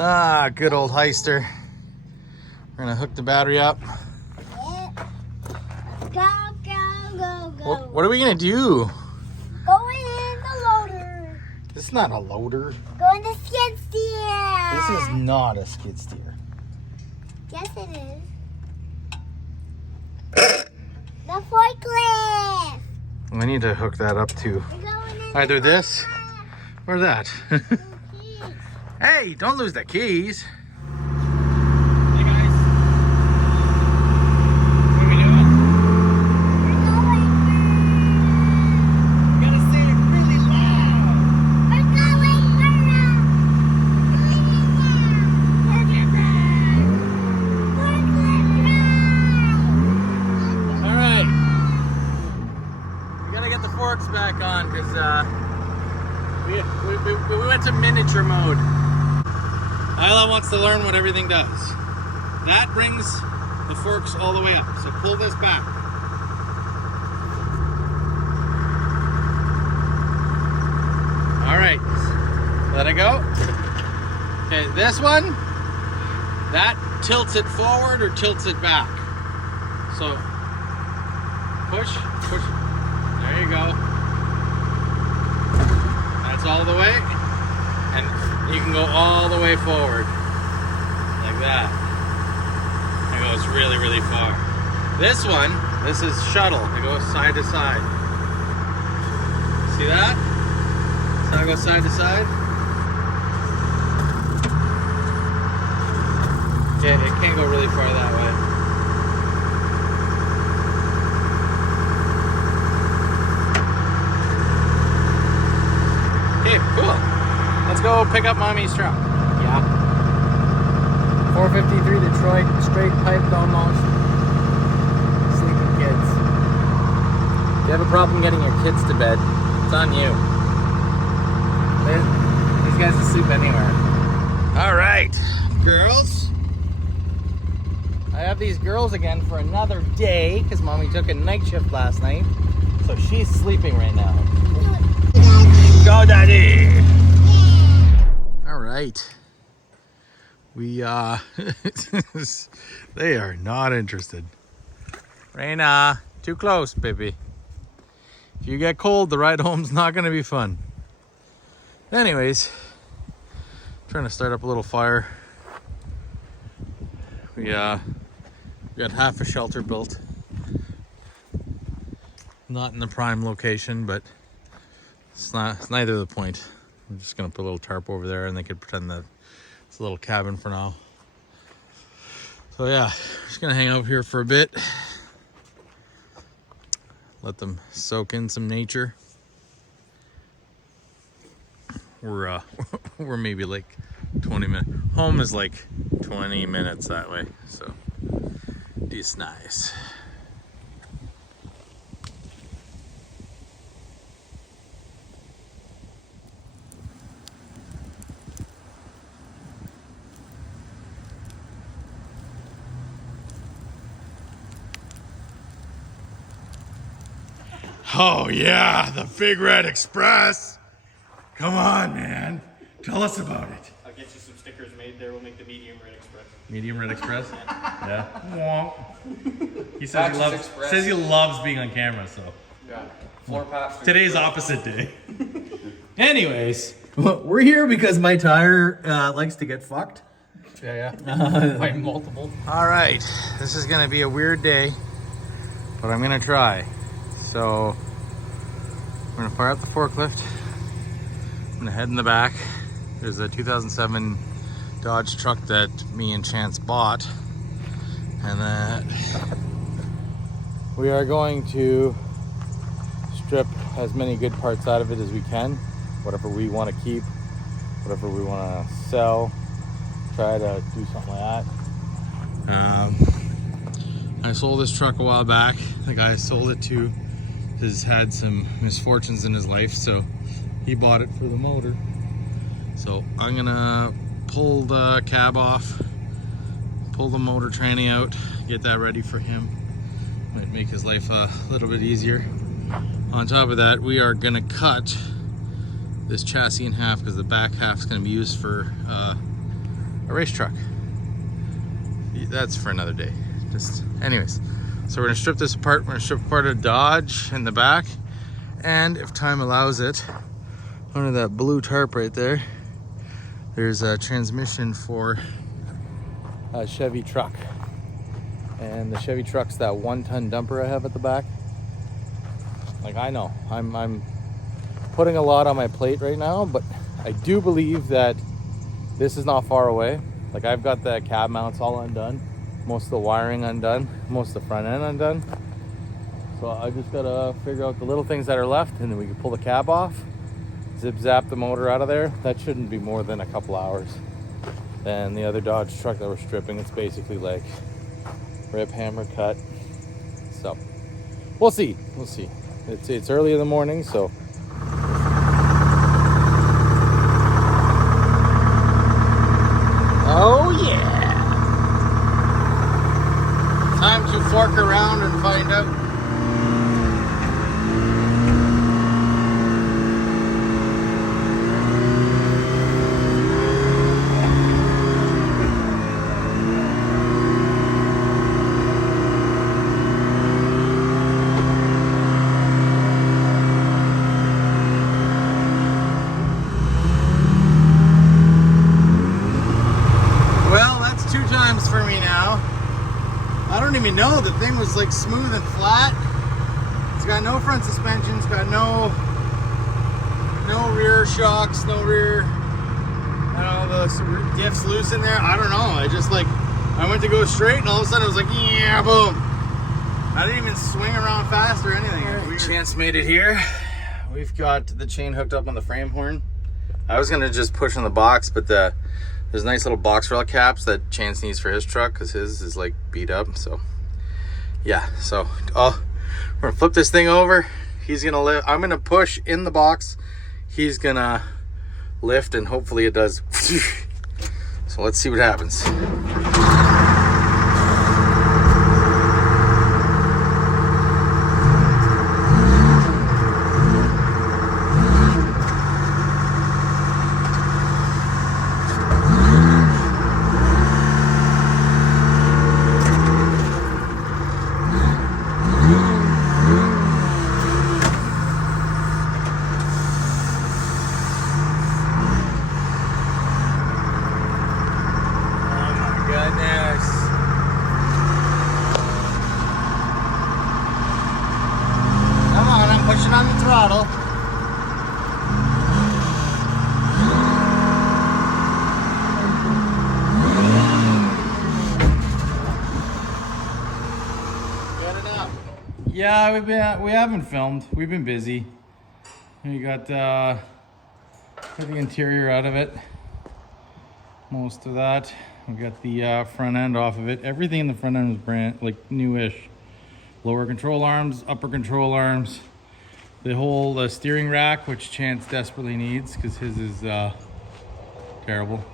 Ah, good old Heister. We're gonna hook the battery up. Go, go, go, go. What are we gonna do? Go in the loader. This is not a loader. Go in the skid steer. This is not a skid steer. Yes, it is. The forklift. I need to hook that up too. We're going in Either the this or that. forklift. Hey, don't lose the keys. Hey guys. What are we doing? You gotta say it really loud. We're going around. Forklift ride. All right. We gotta get the forks back on because we went to miniature mode. Isla wants to learn what everything does. That brings the forks all the way up. So pull this back. All right. Let it go. Okay, this one, that tilts it forward or tilts it back. So push, push. There you go. That's all the way. And you can go all the way forward. Like that. It goes really, really far. This one, this is shuttle. It goes side to side. See that? So it goes side to side. Yeah, it can't go really far that way. Okay, cool. Let's go pick up Mommy's truck. Yeah. 453 Detroit, straight piped almost. Sleeping kids. If you have a problem getting your kids to bed, it's on you. These guys will sleep anywhere. All right, girls. I have these girls again for another day because Mommy took a night shift last night. So she's sleeping right now. Go, Daddy. All right. We, they are not interested. Raina, too close, baby. If you get cold, the ride home's not going to be fun. Anyways, trying to start up a little fire. We got half a shelter built. Not in the prime location, but it's neither the point. I'm just gonna put a little tarp over there and they could pretend that it's a little cabin for now. So yeah, just gonna hang out here for a bit. Let them soak in some nature. We're maybe like 20 minutes. Home is like 20 minutes that way, so it's nice. Oh yeah, the Big Red Express. Come on, man. Tell us about it. I'll get you some stickers made there. We'll make the medium red express. Medium Red Express? Yeah. He says Express. he loves being on camera, so. Yeah. Floor pass. Today's opposite day. Anyways, we're here because my tire likes to get fucked. Yeah. By multiple. All right, this is gonna be a weird day, but I'm gonna try. So, we're gonna fire up the forklift. I'm gonna head in the back. There's a 2007 Dodge truck that me and Chance bought, and that we are going to strip as many good parts out of it as we can. Whatever we want to keep, whatever we want to sell, try to do something like that. I sold this truck a while back. The guy I sold it to has had some misfortunes in his life, so he bought it for the motor. So I'm gonna pull the cab off, pull the motor tranny out, get that ready for him. Might make his life a little bit easier. On top of that, we are gonna cut this chassis in half because the back half is gonna be used for a race truck. That's for another day. Just anyways, so we're gonna strip this apart. We're gonna strip apart a Dodge in the back, and if time allows it, under that blue tarp right there, there's a transmission for a Chevy truck. And the Chevy truck's that 1-ton dumper I have at the back. Like, I know I'm putting a lot on my plate right now, but I do believe that this is not far away. Like, I've got the cab mounts all undone, most of the wiring undone, most of the front end undone. So I just gotta figure out the little things that are left, and then we can pull the cab off, zip zap the motor out of there. That shouldn't be more than a couple hours. Then the other Dodge truck that we're stripping, it's basically like rip, hammer, cut. So we'll see. It's early in the morning, so oh yeah, time to fork around and find out. For me now, I don't even know, the thing was like smooth and flat. It's got no front suspension, it's got no rear shocks, no rear, I don't know, the diff's loose in there. I don't know, I went to go straight and all of a sudden it was like, yeah, boom. I didn't even swing around fast or anything. Chance made it here. We've got the chain hooked up on the frame horn. I was gonna just push on the box, but there's nice little box rail caps that Chance needs for his truck because his is like beat up. So yeah, so we're gonna flip this thing over. He's gonna lift. I'm gonna push in the box. He's gonna lift, and hopefully it does. So let's see what happens. Pushing on the throttle. Get it up. Yeah, we haven't filmed. We've been busy. We got the interior out of it. Most of that. We got the front end off of it. Everything in the front end is brand like newish. Lower control arms, upper control arms. The whole steering rack, which Chance desperately needs because his is terrible.